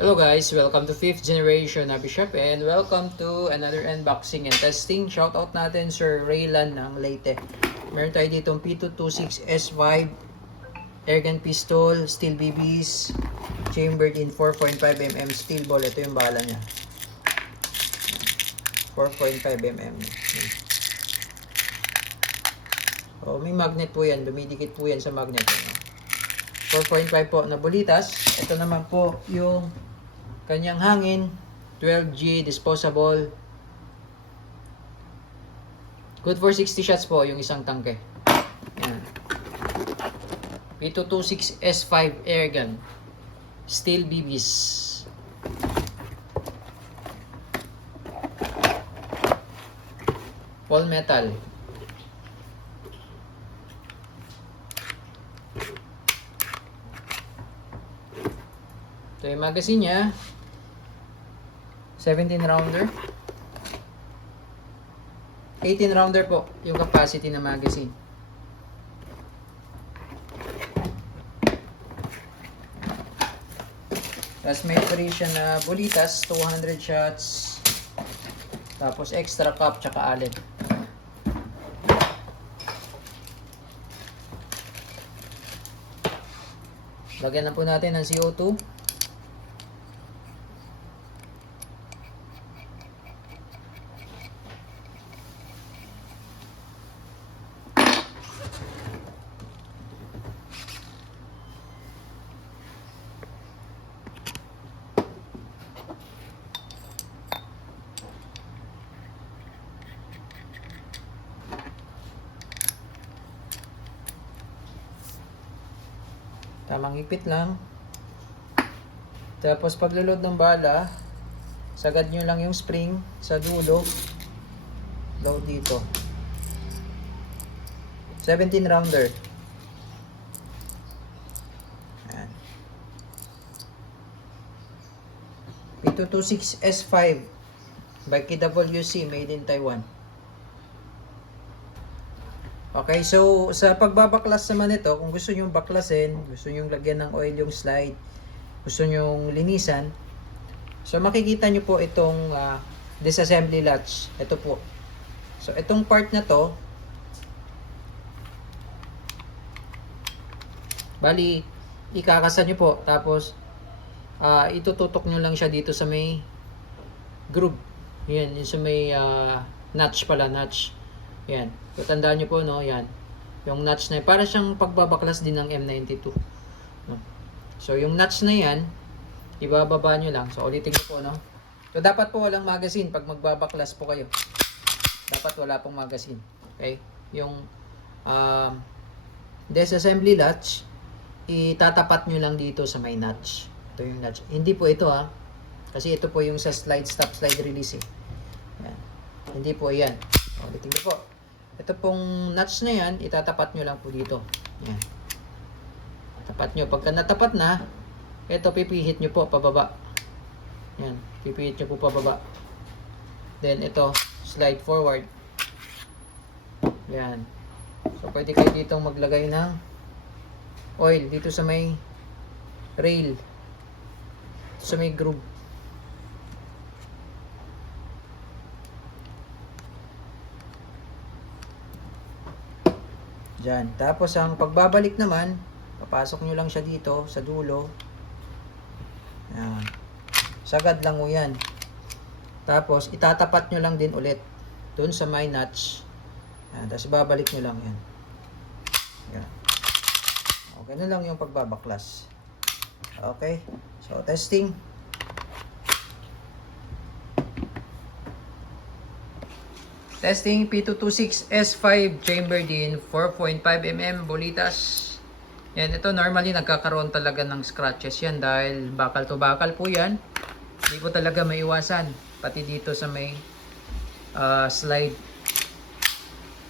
Hello guys, welcome to 5th generation Happy Shop and welcome to another unboxing and testing. Shoutout natin Sir Raylan ng Leyte. Meron tayo ditong P226S5 airgun pistol, steel BBs, chambered in 4.5mm steel ball. Ito yung bala niya. 4.5mm. So, may magnet po yan. Dumidikit po yan sa magnet. 4.5 po na bulitas. Ito naman po yung kanyang hangin. 12G disposable. Good for 60 shots po yung isang tangke. Yan. P226S5 airgun. Steel BBs. All metal. Ito yung magazine niya. 17 rounder. 18 rounder po yung capacity ng magazine. Tapos may free siya na bulitas, 200 shots. Tapos extra cup tsaka allen. Lagyan na po natin ng CO2. Tamang higpit lang. Tapos paglulod ng bala, sagad nyo lang yung spring sa dulo. Load dito. 17 rounder. Ayan. P226S5 by KWC, made in Taiwan. Okay, so sa pagbabaklas naman ito, kung gusto nyo baklasin, gusto nyo lagyan ng oil yung slide, gusto nyo linisan, so makikita nyo po itong disassembly latch. Ito po. So itong part na to, bali, ikakasan nyo po, tapos itututok nyo lang siya dito sa may groove. Yan, yung sa may notch pala, notch. Yan. So, tandaan nyo po, no? Yan. Yung notch na yan. Para siyang pagbabaklas din ng M92. No? So, yung notch na yan, ibababa nyo lang. So, ulitin ko po, no? So, dapat po walang magazine pag magbabaklas po kayo. Dapat wala pong magazine. Okay? Yung disassembly latch, itatapat nyo lang dito sa may notch. Ito yung notch. Hindi po ito, ha? Kasi ito po yung sa slide, stop, slide, release, eh. Yan. Hindi po yan. Ulitin ko po. Ito pong notch na yan, itatapat nyo lang po dito. Yan. Tapat nyo. Pagka natapat na, ito pipihit nyo po pababa. Yan. Pipihit nyo po pababa. Then ito, slide forward. Yan. So pwede kayo dito maglagay ng oil dito sa may rail. Sa may groove. Diyan. Tapos ang pagbabalik naman, papasok nyo lang siya dito sa dulo. Yan. Sagad lang mo yan. Tapos itatapat nyo lang din ulit doon sa may notch. Yan. Tapos babalik nyo lang yan. Yan. Okay na lang yung pagbabaklas. Okay. So testing. Testing P226S5 chamber din 4.5mm bulitas. Yan, ito normally nagkakaroon talaga ng scratches yan dahil bakal to bakal po yan. Hindi po talaga maiwasan. Pati dito sa may slide.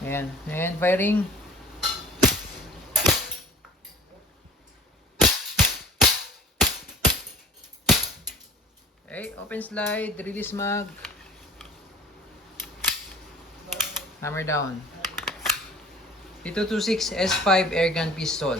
Ayan, and firing. Okay, open slide, release mag. Hammer down. P226S5 airgun pistol.